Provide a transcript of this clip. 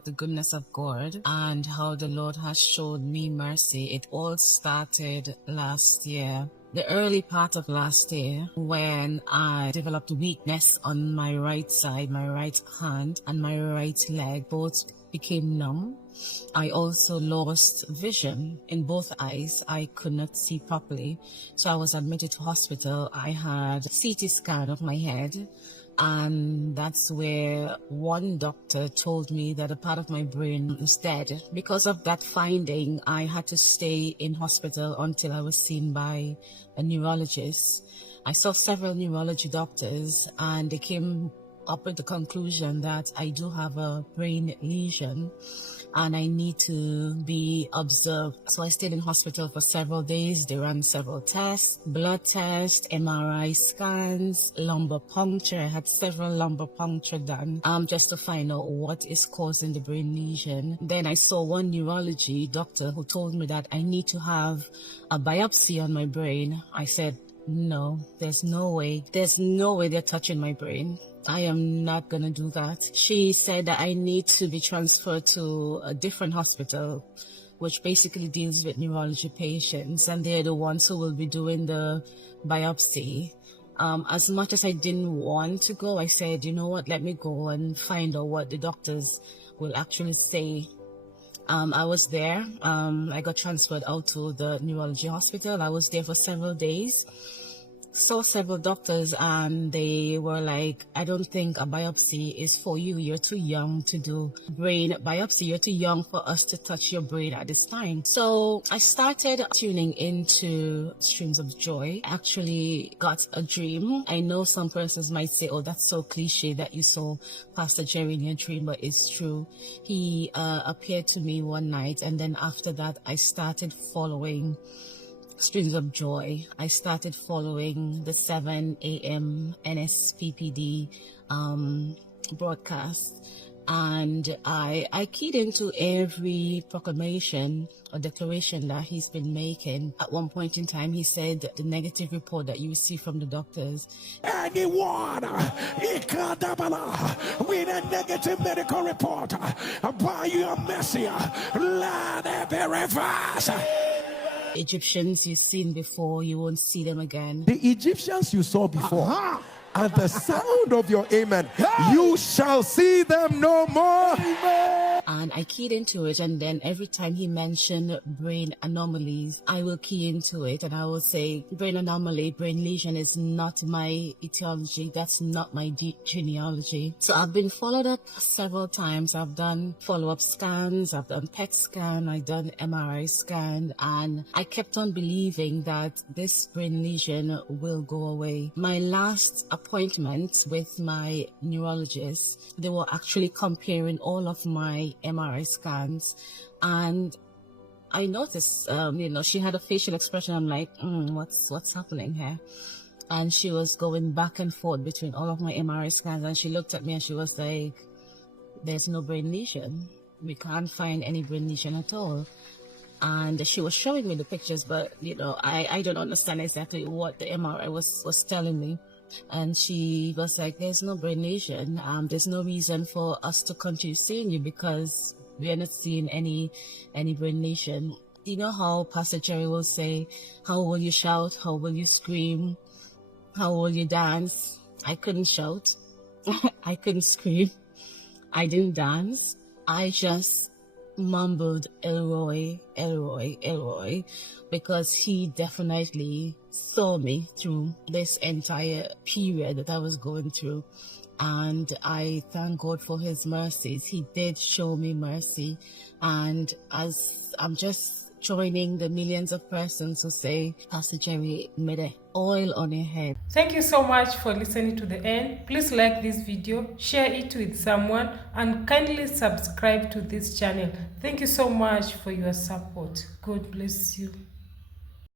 about the goodness of God and how the Lord has shown me mercy. It all started last year. The early part of last year, when I developed weakness on my right side, my right hand and my right leg, both became numb. I also lost vision in both eyes. I could not see properly. So I was admitted to hospital. I had a CT scan of my head. And that's where one doctor told me that a part of my brain is dead. Because of that finding, I had to stay in hospital until I was seen by a neurologist. I saw several neurology doctors and they came up with the conclusion that I do have a brain lesion and I need to be observed. So I stayed in hospital for several days. They ran several tests, blood tests, MRI scans, lumbar puncture. I had several lumbar puncture done just to find out what is causing the brain lesion. Then I saw one neurology doctor who told me that I need to have a biopsy on my brain. I said, no, there's no way. There's no way they're touching my brain. I am not going to do that. She said that I need to be transferred to a different hospital, which basically deals with neurology patients, and they're the ones who will be doing the biopsy. As much as I didn't want to go, I said, you know what, let me go and find out what the doctors will actually say. I was there. I got transferred out to the neurology hospital. I was there for several days. Saw several doctors and they were like, I don't think a biopsy is for you. You're too young to do brain biopsy. You're too young for us to touch your brain at this time. So I started tuning into streams of joy. Actually got a dream. I know some persons might say, oh, that's so cliche that you saw Pastor Jerry in your dream, but it's true. He appeared to me one night, and then after that I started following Streams of Joy. I started following the 7 a.m. Nsppd broadcast, and I keyed into every proclamation or declaration that he's been making. At one point in time, he said the negative report that you receive from the doctors. Anyone with a negative medical report about your Messiah, let it be reversed. Egyptians you've seen before, you won't see them again. The Egyptians you saw before, at the sound of your amen, you shall see them no more. And I keyed into it, and then every time he mentioned brain anomalies, I will key into it and I will say, brain anomaly, brain lesion is not my etiology. That's not my genealogy. So I've been followed up several times. I've done follow-up scans, I've done PET scan, I've done MRI scan, and I kept on believing that this brain lesion will go away. My last appointment with my neurologist, they were actually comparing all of my MRI scans, and I noticed, she had a facial expression. I'm like, what's happening here? And she was going back and forth between all of my MRI scans, and she looked at me and she was like, there's no brain lesion. We can't find any brain lesion at all. And she was showing me the pictures, but I don't understand exactly what the MRI was telling me. And she was like, there's no brain lesion. There's no reason for us to continue seeing you because we are not seeing any brain lesion. You know how Pastor Jerry will say, how will you shout? How will you scream? How will you dance? I couldn't shout. I couldn't scream. I didn't dance. I just mumbled Elroy, Elroy, Elroy, because he definitely saw me through this entire period that I was going through. And I thank God for his mercies. He did show me mercy. And as I'm just joining the millions of persons who say, Pastor Jerry made an oil on your head. Thank you so much for listening to the end. Please like this video, share it with someone, and kindly subscribe to this channel. Thank you so much for your support. God bless you.